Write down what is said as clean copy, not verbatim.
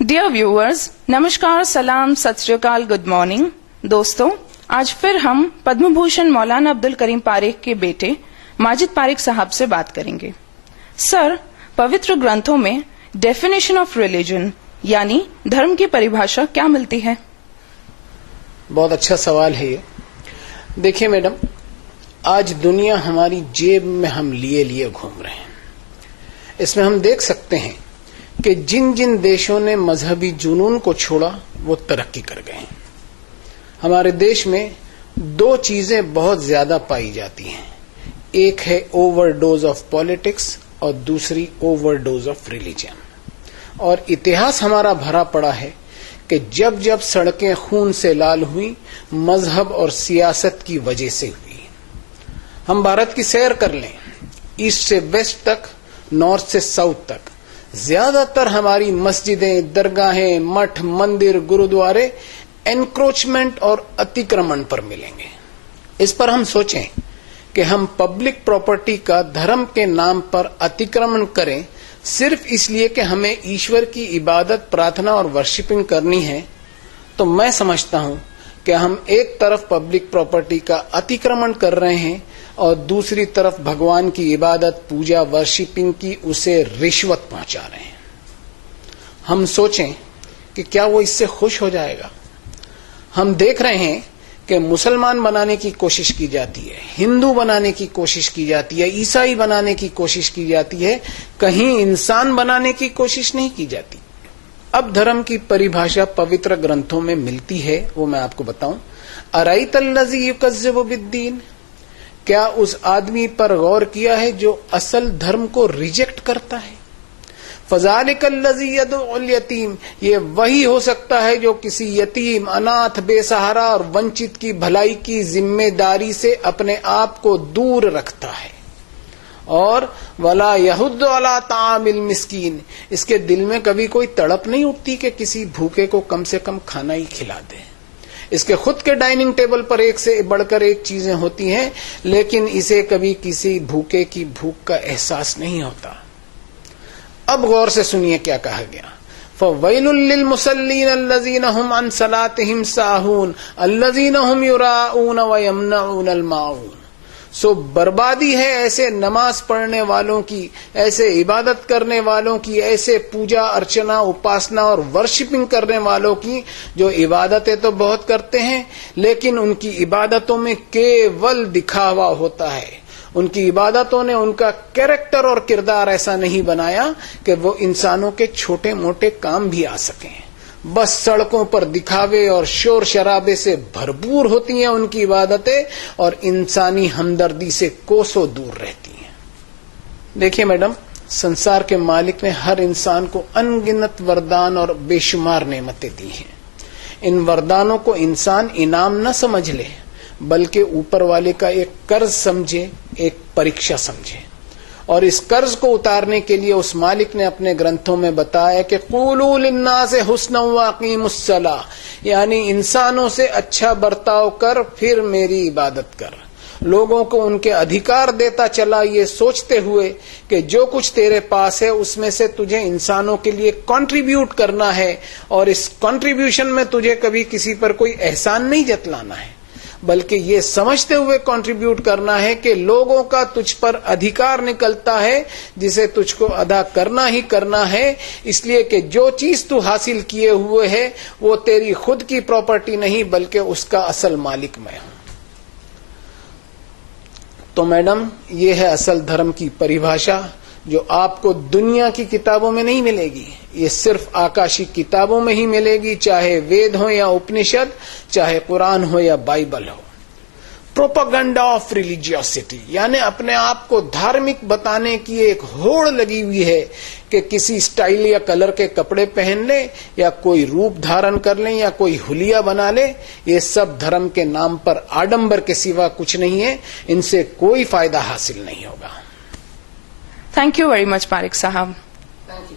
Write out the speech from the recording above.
Dear viewers, नमस्कार, सलाम, सत श्री अकाल, गुड मॉर्निंग। दोस्तों, आज फिर हम पद्म भूषण मौलाना अब्दुल करीम पारेख के बेटे माजिद पारेख साहब से बात करेंगे। सर, पवित्र ग्रंथों में डेफिनेशन ऑफ रिलीजन यानी धर्म की परिभाषा क्या मिलती है? बहुत अच्छा सवाल है ये। देखिए मैडम, आज दुनिया हमारी जेब में हम लिए लिए घूम रहे हैं। इसमें हम देख सकते हैं कि जिन जिन देशों ने मजहबी जुनून को छोड़ा वो तरक्की कर गए हैं। हमारे देश में दो चीजें बहुत ज्यादा पाई जाती हैं, एक है ओवरडोज ऑफ पॉलिटिक्स और दूसरी ओवरडोज ऑफ रिलीजन। और इतिहास हमारा भरा पड़ा है कि जब जब सड़कें खून से लाल हुई, मजहब और सियासत की वजह से हुई। हम भारत की सैर कर लें, ईस्ट से वेस्ट तक, नॉर्थ से साउथ तक, ज्यादातर हमारी मस्जिदें, दरगाहें, मठ, मंदिर, गुरुद्वारे एनक्रोचमेंट और अतिक्रमण पर मिलेंगे। इस पर हम सोचें कि हम पब्लिक प्रॉपर्टी का धर्म के नाम पर अतिक्रमण करें सिर्फ इसलिए कि हमें ईश्वर की इबादत, प्रार्थना और वर्शिपिंग करनी है, तो मैं समझता हूं कि हम एक तरफ पब्लिक प्रॉपर्टी का अतिक्रमण कर रहे हैं और दूसरी तरफ भगवान की इबादत, पूजा, वर्शिपिंग की उसे रिश्वत पहुंचा रहे हैं। हम सोचें कि क्या वो इससे खुश हो जाएगा? हम देख रहे हैं कि मुसलमान बनाने की कोशिश की जाती है, हिंदू बनाने की कोशिश की जाती है, ईसाई बनाने की कोशिश की जाती है, कहीं इंसान बनाने की कोशिश नहीं की जाती। अब धर्म की परिभाषा पवित्र ग्रंथों में मिलती है, वो मैं आपको बताऊं। अराइतल्लज़ी युकज़्ज़िबु बिद्दीन, क्या उस आदमी पर गौर किया है जो असल धर्म को रिजेक्ट करता है? फज़ालिकल्लज़ी यदउल यतीम, ये वही हो सकता है जो किसी यतीम, अनाथ, बेसहारा और वंचित की भलाई की जिम्मेदारी से अपने आप को दूर रखता है। और वला यहुद्दु अला तामिल मिस्कीन, इसके दिल में कभी कोई तड़प नहीं उठती कि किसी भूखे को कम से कम खाना ही खिला दे। इसके खुद के डाइनिंग टेबल पर एक से बढ़कर एक चीजें होती हैं, लेकिन इसे कभी किसी भूखे की भूख का एहसास नहीं होता। अब गौर से सुनिए क्या कहा गया। फ़वैलुल लिल मुसल्लीन अल्लज़ीना हुम अन सलातिहिम साहून अल्लज़ीना हुम युराऊन व यमनऊनल माऊन। सो बर्बादी है ऐसे नमाज पढ़ने वालों की, ऐसे इबादत करने वालों की, ऐसे पूजा अर्चना, उपासना और वर्शिपिंग करने वालों की जो इबादतें तो बहुत करते हैं, लेकिन उनकी इबादतों में केवल दिखावा होता है। उनकी इबादतों ने उनका कैरेक्टर और किरदार ऐसा नहीं बनाया कि वो इंसानों के छोटे मोटे काम भी आ सकें। बस सड़कों पर दिखावे और शोर शराबे से भरपूर होती हैं उनकी इबादतें, और इंसानी हमदर्दी से कोसों दूर रहती हैं। देखिए मैडम, संसार के मालिक ने हर इंसान को अनगिनत वरदान और बेशुमार नेमतें दी हैं। इन वरदानों को इंसान इनाम न समझ ले, बल्कि ऊपर वाले का एक कर्ज समझे, एक परीक्षा समझे। और इस कर्ज को उतारने के लिए उस मालिक ने अपने ग्रंथों में बताया कि क़ूलू लिन्नासि हुस्नन व अक़ीमुस्सलाह, यानी इंसानों से अच्छा बर्ताव कर, फिर मेरी इबादत कर। लोगों को उनके अधिकार देता चला, ये सोचते हुए कि जो कुछ तेरे पास है उसमें से तुझे इंसानों के लिए कंट्रीब्यूट करना है, और इस कंट्रीब्यूशन में तुझे कभी किसी पर कोई एहसान नहीं जतलाना है, बल्कि ये समझते हुए कंट्रीब्यूट करना है कि लोगों का तुझ पर अधिकार निकलता है जिसे तुझको अदा करना ही करना है, इसलिए कि जो चीज तू हासिल किए हुए है वो तेरी खुद की प्रॉपर्टी नहीं, बल्कि उसका असल मालिक मैं हूं। तो मैडम, ये है असल धर्म की परिभाषा, जो आपको दुनिया की किताबों में नहीं मिलेगी। ये सिर्फ आकाशी किताबों में ही मिलेगी, चाहे वेद हो या उपनिषद, चाहे कुरान हो या बाइबल हो। प्रोपेगेंडा ऑफ रिलीजियोसिटी, यानी अपने आप को धार्मिक बताने की एक होड़ लगी हुई है कि किसी स्टाइल या कलर के कपड़े पहन ले, या कोई रूप धारण कर ले, या कोई हुलिया बना ले। ये सब धर्म के नाम पर आडंबर के सिवा कुछ नहीं है, इनसे कोई फायदा हासिल नहीं होगा। Thank you very much Parekh साहब। Thank you.